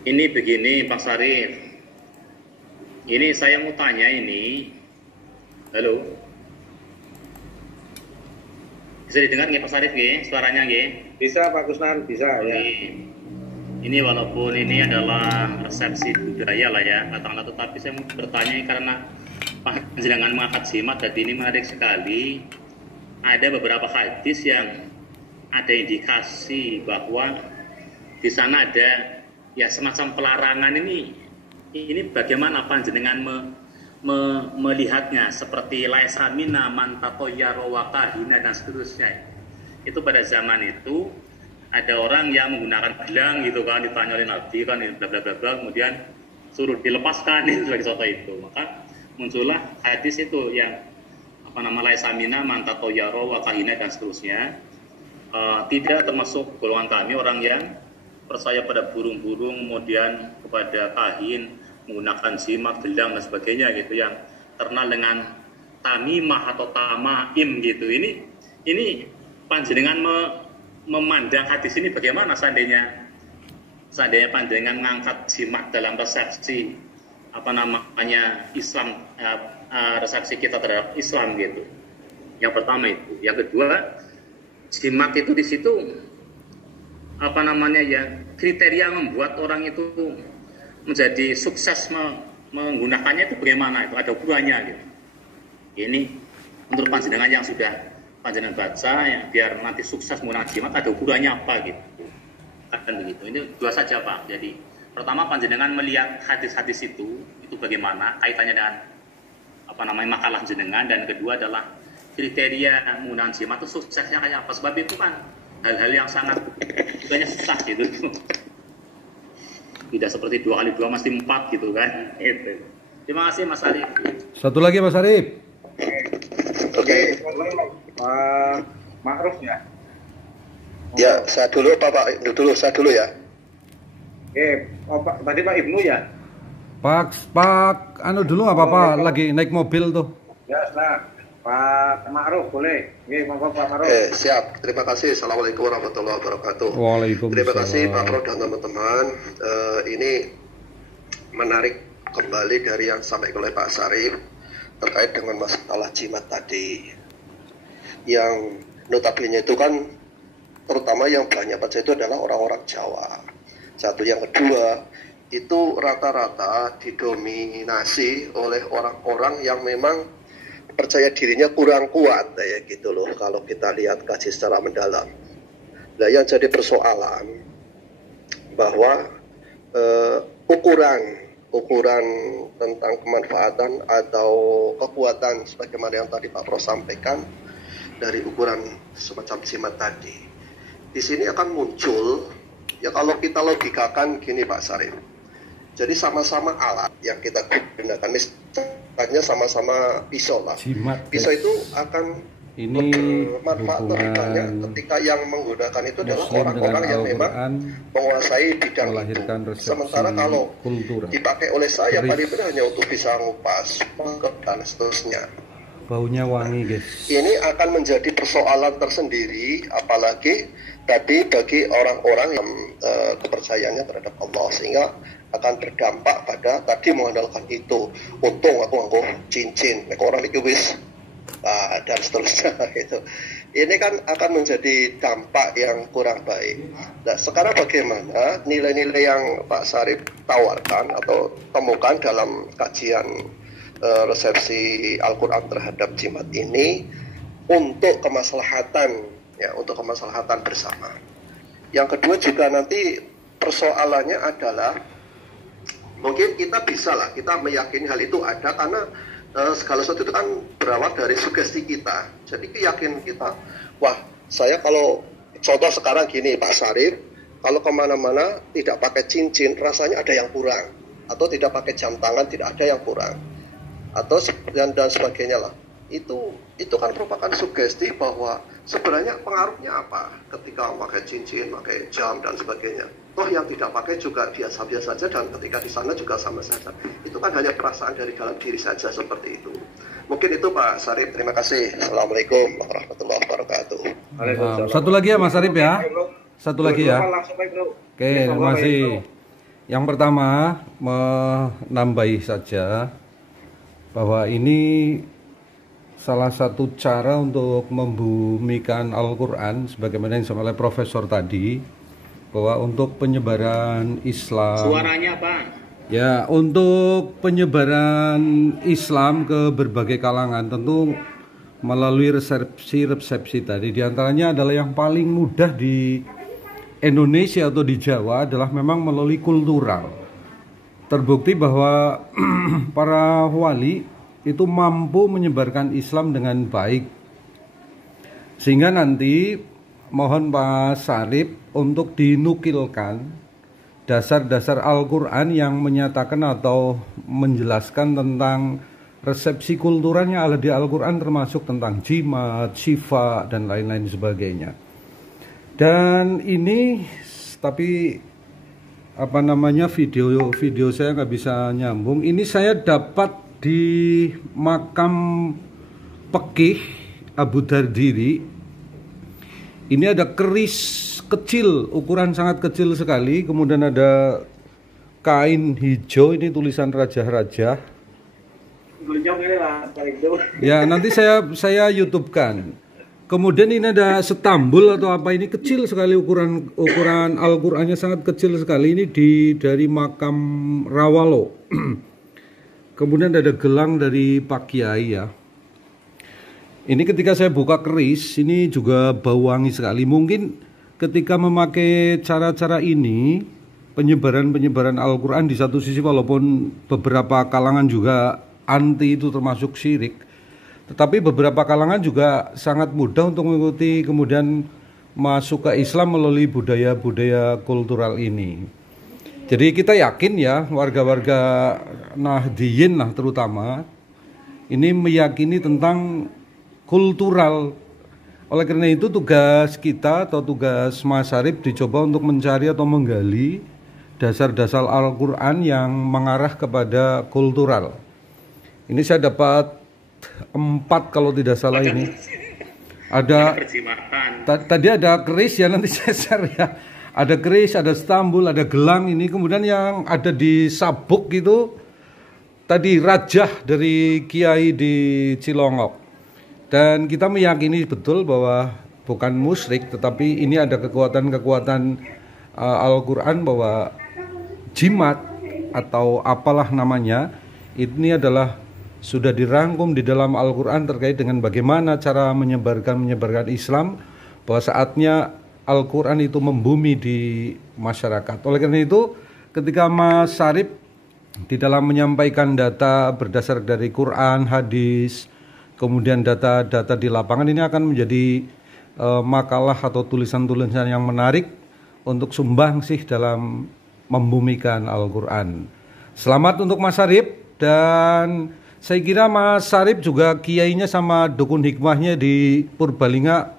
Ini begini Pak Sarif, ini saya mau tanya ini, halo, bisa didengar nggak Pak Sarif nggak? Suaranya nggak? Bisa Pak Kusnan, bisa ya. Ini walaupun ini adalah resepsi budaya lah ya, katakanlah, tetapi saya mau bertanya karena panjenengan mengangkat jimat tadi ini menarik sekali. Ada beberapa hadis yang ada indikasi bahwa di sana ada ya semacam pelarangan ini bagaimana panjenengan melihatnya, seperti laisa minna man tatoyaro wa kahina dan seterusnya. Itu pada zaman itu ada orang yang menggunakan gelang gitu kan, ditanya oleh Nabi kan bla bla bla bla, kemudian suruh dilepaskan itu sebagai contoh itu. Maka muncullah hadis itu yang laisa minna man tatoyaro wa kahina dan seterusnya. Tidak termasuk golongan kami orang yang percaya pada burung-burung, kemudian kepada kahin, menggunakan jimat, gelang dan sebagainya gitu, yang terkenal dengan tamimah atau tamaim gitu. Ini panjenengan memandang hadis ini bagaimana seandainya panjenengan mengangkat jimat dalam resepsi Islam, resepsi kita terhadap Islam gitu. Yang pertama itu. Yang kedua, jimat itu di situ kriteria membuat orang itu menjadi sukses menggunakannya itu bagaimana, itu ada ukurannya gitu. Ini menurut panjenengan yang sudah panjenengan baca ya, biar nanti sukses menggunakan jimat ada ukurannya apa gitu. Kan begitu. Ini dua saja Pak. Jadi pertama, panjenengan melihat hadis-hadis itu bagaimana kaitannya dengan makalah jenengan, dan kedua adalah kriteria menggunakan jimat itu suksesnya kayak apa. Sebab itu kan hal-hal yang sangat bukannya susah gitu. Tidak seperti 2 kali 2 mesti 4 gitu kan. Itu. Terima kasih Mas Arif. Satu lagi Mas Arif. Oke. Pak Ma'ruf ya. Ya, saya dulu Pak Ibnu dulu, saya dulu ya. Oke, tadi Pak Ibnu ya. Pak anu dulu nggak apa-apa, lagi naik mobil tuh. Ya, nah. Pak Ma'ruf boleh. Oke, monggo Pak Ma'ruf. Oke, siap. Terima kasih. Assalamualaikum warahmatullahi wabarakatuh. Waalaikumsalam. Terima kasih Pak Pro dan teman-teman. Ini menarik kembali dari yang disampaikan oleh Pak Sarif terkait dengan masalah jimat tadi. Yang notabene itu kan terutama yang banyak baca itu adalah orang-orang Jawa. Satu, yang kedua itu rata-rata didominasi oleh orang-orang yang memang percaya dirinya kurang kuat ya gitu loh, kalau kita lihat kaji secara mendalam. Nah, yang jadi persoalan bahwa ukuran tentang kemanfaatan atau kekuatan sebagaimana yang tadi Pak Pro sampaikan dari ukuran semacam jimat tadi, di sini akan muncul ya, kalau kita logikakan gini Pak Sarif. Jadi sama-sama alat yang kita gunakan, misalnya sama-sama pisau lah. Jimat, pisau itu akan bermanfaat lebih banyak ketika yang menggunakan itu adalah orang-orang yang memang menguasai bidang itu. Sementara kalau dipakai oleh saya paling benar hanya untuk bisa ngupas dan seterusnya. Baunya wangi guys. Ini akan menjadi persoalan tersendiri, apalagi tadi bagi orang-orang yang kepercayaannya terhadap Allah, sehingga akan berdampak pada tadi mengandalkan itu. Untung aku nganggo cincin, nek orang iki wis dan seterusnya gitu. Ini kan akan menjadi dampak yang kurang baik. Nah, sekarang bagaimana nilai-nilai yang Pak Sarif tawarkan atau temukan dalam kajian resepsi Al-Quran terhadap jimat ini untuk kemaslahatan ya, untuk kemaslahatan bersama. Yang kedua juga nanti persoalannya adalah mungkin kita bisa lah, kita meyakini hal itu ada karena segala sesuatu itu kan berawal dari sugesti kita. Jadi keyakinan kita, wah saya kalau contoh sekarang gini Pak Sarif, kalau kemana-mana tidak pakai cincin rasanya ada yang kurang, atau tidak pakai jam tangan tidak ada yang kurang, atau dan sebagainya lah. Itu kan merupakan sugesti bahwa sebenarnya pengaruhnya apa ketika pakai cincin, pakai jam dan sebagainya. Toh yang tidak pakai juga biasa-biasa saja, dan ketika di sana juga sama saja. Itu kan hanya perasaan dari dalam diri saja seperti itu. Mungkin itu Pak Sarif. Terima kasih. Assalamualaikum warahmatullahi wabarakatuh. Satu lagi ya Mas Sarif ya. Satu lagi ya. Oke, terima kasih. Yang pertama, menambahi saja bahwa ini salah satu cara untuk membumikan Al-Quran sebagaimana yang disampaikan oleh Profesor tadi, bahwa untuk penyebaran Islam. Suaranya apa? Ya, untuk penyebaran Islam ke berbagai kalangan tentu melalui resepsi tadi. Di antaranya adalah yang paling mudah di Indonesia atau di Jawa adalah memang melalui kultural. Terbukti bahwa para wali itu mampu menyebarkan Islam dengan baik. Sehingga nanti mohon Pak Sarip untuk dinukilkan dasar-dasar Al-Quran yang menyatakan atau menjelaskan tentang resepsi kultural yang ada di Al-Quran, termasuk tentang jimat, syifa, dan lain-lain sebagainya. Dan ini tapi video saya nggak bisa nyambung. Ini saya dapat di makam Pekih Abu Dardiri. Ini ada keris kecil, ukuran sangat kecil sekali. Kemudian ada kain hijau, ini tulisan raja-raja. Ya, nanti saya YouTube-kan. Kemudian ini ada setambul atau apa, ini kecil sekali, ukuran Al-Qur'annya sangat kecil sekali. Ini dari makam Rawalo. Kemudian ada gelang dari Pak Kiai ya. Ini ketika saya buka keris, ini juga bau wangi sekali. Mungkin ketika memakai cara-cara ini, penyebaran Al-Qur'an di satu sisi walaupun beberapa kalangan juga anti itu termasuk syirik, tetapi beberapa kalangan juga sangat mudah untuk mengikuti kemudian masuk ke Islam melalui budaya-budaya kultural ini. Jadi kita yakin ya, warga-warga Nahdiyin lah terutama, ini meyakini tentang kultural. Oleh karena itu tugas kita atau tugas Mas Sarip dicoba untuk mencari atau menggali dasar-dasar Al-Quran yang mengarah kepada kultural. Ini saya dapat 4 kalau tidak salah ini. Ada tadi ada keris ya, nanti saya share ya. Ada keris, ada stambul, ada gelang ini. Kemudian yang ada di sabuk itu tadi rajah dari Kiai di Cilongok. Dan kita meyakini betul bahwa bukan musyrik, tetapi ini ada kekuatan-kekuatan Al-Quran bahwa jimat atau apalah namanya, ini adalah sudah dirangkum di dalam Al-Quran terkait dengan bagaimana cara menyebarkan Islam, bahwa saatnya Al-Quran itu membumi di masyarakat. Oleh karena itu, ketika Mas Sarip di dalam menyampaikan data berdasar dari Quran, hadis, kemudian data-data di lapangan, ini akan menjadi makalah atau tulisan-tulisan yang menarik untuk sumbangsih dalam membumikan Al-Quran. Selamat untuk Mas Sarip, dan saya kira Mas Sarip juga kiainya sama dukun hikmahnya di Purbalingga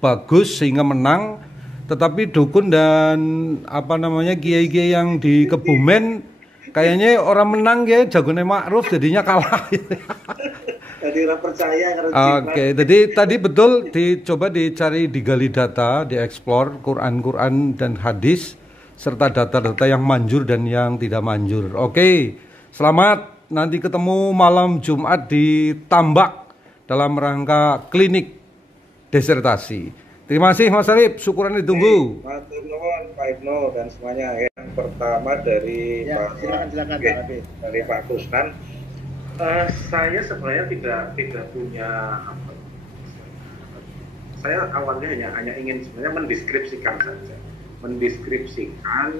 bagus sehingga menang, tetapi dukun dan kiai-kiai yang di Kebumen kayaknya orang menang ya, jagone Ma'ruf jadinya kalah. Jadi orang percaya karena Oke, jadi tadi betul dicoba dicari, digali data, dieksplor Quran dan hadis serta data-data yang manjur dan yang tidak manjur. Oke, selamat. Nanti ketemu malam Jumat di Tambak dalam rangka klinik disertasi. Terima kasih Mas Sarip, syukuran ditunggu. Matur nuwun Pak Ibnu dan semuanya. Yang pertama dari dari Pak Kusnan. Saya sebenarnya tidak punya apa. Saya awalnya hanya ingin sebenarnya mendeskripsikan saja. Mendeskripsikan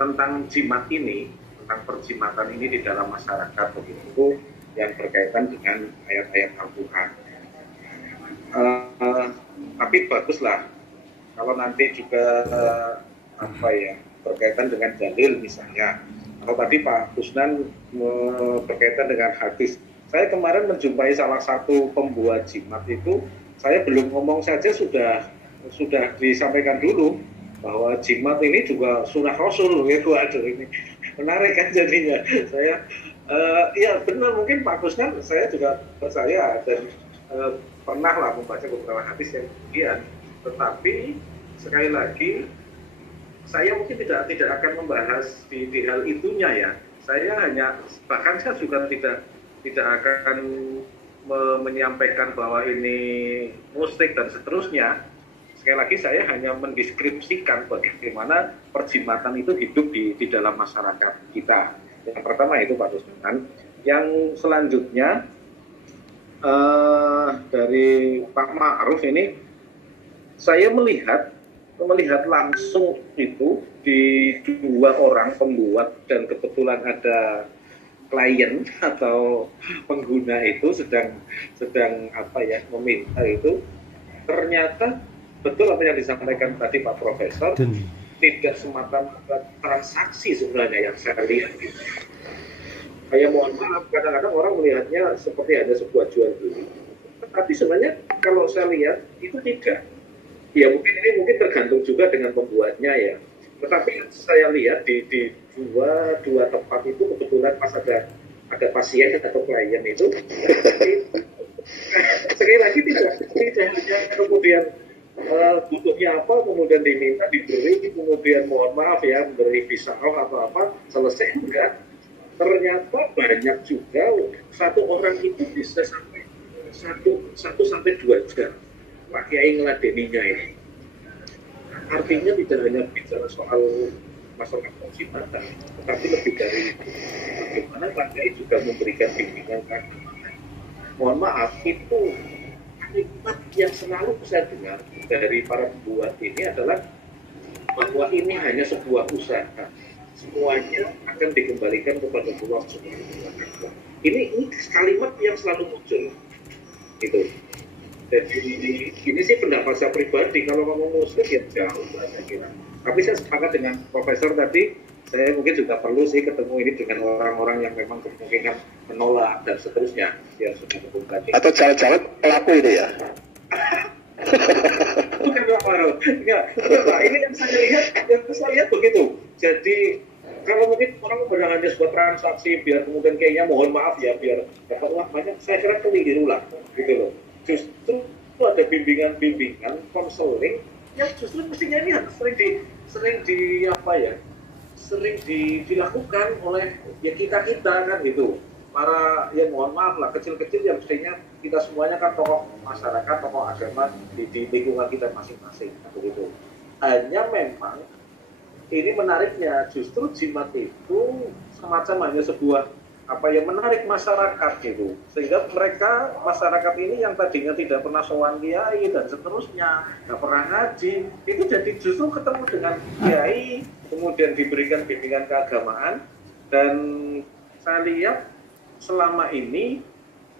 tentang jimat ini, tentang perjimatan ini di dalam masyarakat begitu, yang berkaitan dengan ayat-ayat Al-Quran. Tapi baguslah kalau nanti juga berkaitan dengan dalil misalnya. Kalau tadi Pak Kusnan berkaitan dengan hadis, saya kemarin menjumpai salah satu pembuat jimat itu, saya belum ngomong saja sudah disampaikan dulu bahwa jimat ini juga sunnah Rasul gitu. Aduh, ini menarik kan jadinya. Saya ya benar, mungkin Pak Kusnan saya juga percaya dan pernah lah membaca beberapa hadis yang kemudian, tetapi sekali lagi saya mungkin tidak akan membahas di hal itunya ya. Saya hanya, bahkan saya juga tidak akan menyampaikan bahwa ini musyrik dan seterusnya. Sekali lagi saya hanya mendeskripsikan bagaimana perjimatan itu hidup di dalam masyarakat kita. Yang pertama itu Pak Rusman. Yang selanjutnya dari Pak Ma'ruf ini, saya melihat langsung itu di dua orang pembuat dan kebetulan ada klien atau pengguna itu sedang meminta itu, ternyata betul apa yang disampaikan tadi Pak Profesor, tidak semata-mata transaksi sebenarnya yang saya lihat gitu. Saya mohon maaf, kadang-kadang orang melihatnya seperti ada sebuah jual beli. Tapi sebenarnya kalau saya lihat itu tidak. Ya mungkin tergantung juga dengan pembuatnya ya. Tetapi saya lihat di dua tempat itu kebetulan pas ada pasien atau klien itu, sekali lagi tidak hanya kemudian butuhnya apa, kemudian diminta diberi, kemudian mohon maaf ya, beri pisau atau apa, selesai, enggak. Ternyata banyak juga satu orang itu bisa sampai 1-2 jam Pak Kiai ngeladeninya ini. Artinya tidak hanya bicara soal masalah perjimatan, tetapi lebih dari bagaimana Pak Kiai juga memberikan bimbingan keagamaan. Mohon maaf, itu kalimat yang selalu saya dengar dari para pembuat ini adalah bahwa ini hanya sebuah usaha, semuanya akan dikembalikan kepada Allah Subhanahu wa Ta'ala. Ini kalimat yang selalu muncul. Gitu. Jadi ini sih pendapat saya pribadi, kalau ngomong muslim ya jauh lah saya kira. Tapi saya sepakat dengan Profesor tadi, saya mungkin juga perlu sih ketemu ini dengan orang-orang yang memang kemungkinan menolak dan seterusnya, yang sudah terbukti. Atau jangan-jangan pelaku ini ya? Bukan Pak Maro, enggak Pak. Ini yang saya lihat begitu. Jadi kalau mungkin orang hanya sebuah transaksi biar kemudian kayaknya mohon maaf ya biar dapat uang banyak, saya kira keliru lah, gitu loh. Justru ada bimbingan konseling yang justru mestinya ini harus sering dilakukan oleh ya kita kan gitu. Para ya mohon maaf lah, kecil-kecil yang mestinya kita semuanya kan tokoh masyarakat, tokoh agama di lingkungan kita masing-masing begitu. Hanya memang ini menariknya justru jimat itu semacam hanya sebuah menarik masyarakat gitu, sehingga mereka masyarakat ini yang tadinya tidak pernah sowan kiai dan seterusnya, nggak pernah ngaji, itu jadi justru ketemu dengan kiai, kemudian diberikan bimbingan keagamaan. Dan saya lihat selama ini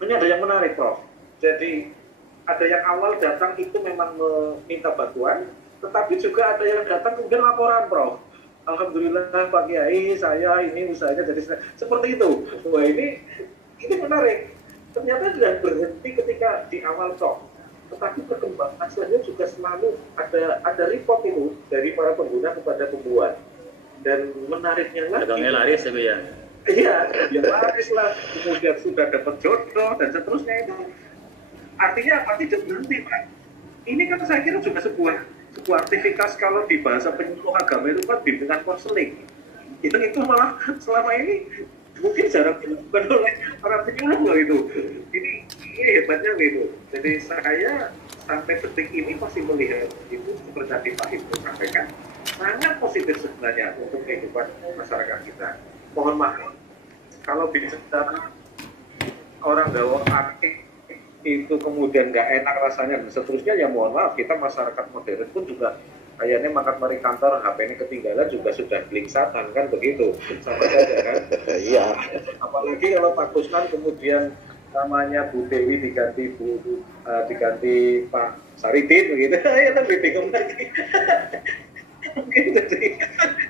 ada yang menarik Prof. Jadi ada yang awal datang itu memang meminta bantuan, tetapi juga ada yang datang kemudian laporan Prof. Alhamdulillah Pak Kiai, saya ini usahanya jadi seperti itu. Wah ini menarik. Ternyata tidak berhenti ketika di awal toh, tetapi perkembangan selanjutnya juga selalu ada report itu dari para pengguna kepada pembuat. Dan menariknya lagi. Dagangnya laris ya. Iya, dia laris lah. Kemudian sudah dapat jodoh dan seterusnya itu. Artinya apa? Tidak berhenti Pak. Ini kan saya kira juga sebuah aktivitas kalau di bahasa penyuluh agama itu kan bimbingan konseling. Itu malah selama ini mungkin jarang dilakukan oleh para penyuluh gitu. Ini hebatnya gitu. Jadi saya sampai detik ini masih melihat itu seperti tadi Pak Ibnu sampaikan, sangat positif sebenarnya untuk kehidupan masyarakat kita. Mohon maaf kalau bicara orang gawa aktif itu kemudian nggak enak rasanya dan seterusnya, ya mohon maaf, kita masyarakat modern pun juga kayaknya makan mari kantor HP-nya ketinggalan juga sudah belingsatan kan begitu, sama saja kan. Iya. Apalagi kalau Pak Kusnan kemudian namanya Bu Dewi diganti diganti Pak Saridin begitu, ya lebih bingung lagi. Mungkin jadi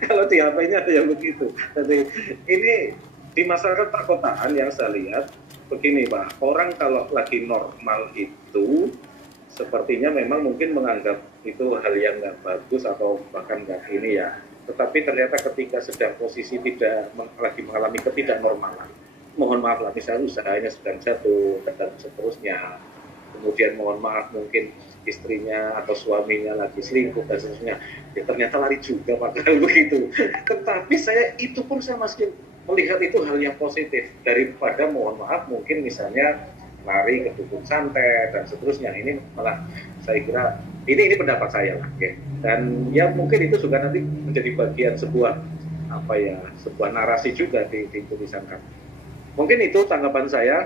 kalau di HP-nya ada yang begitu. Jadi ini di masyarakat perkotaan yang saya lihat begini Pak, orang kalau lagi normal itu sepertinya memang mungkin menganggap itu hal yang nggak bagus atau bahkan nggak ini ya. Tetapi ternyata ketika sedang posisi lagi mengalami ketidaknormalan, mohon maaf lah, misalnya usahanya sedang jatuh dan seterusnya, kemudian mohon maaf mungkin istrinya atau suaminya lagi selingkuh dan seterusnya, ya ternyata lari juga padahal begitu. Tetapi itu pun saya masih melihat itu hal yang positif daripada mohon maaf mungkin misalnya lari ke dukun santet dan seterusnya. Ini malah saya kira ini pendapat saya lah, ya. Dan ya mungkin itu juga nanti menjadi bagian sebuah sebuah narasi juga di tulisan kami. Mungkin itu tanggapan saya.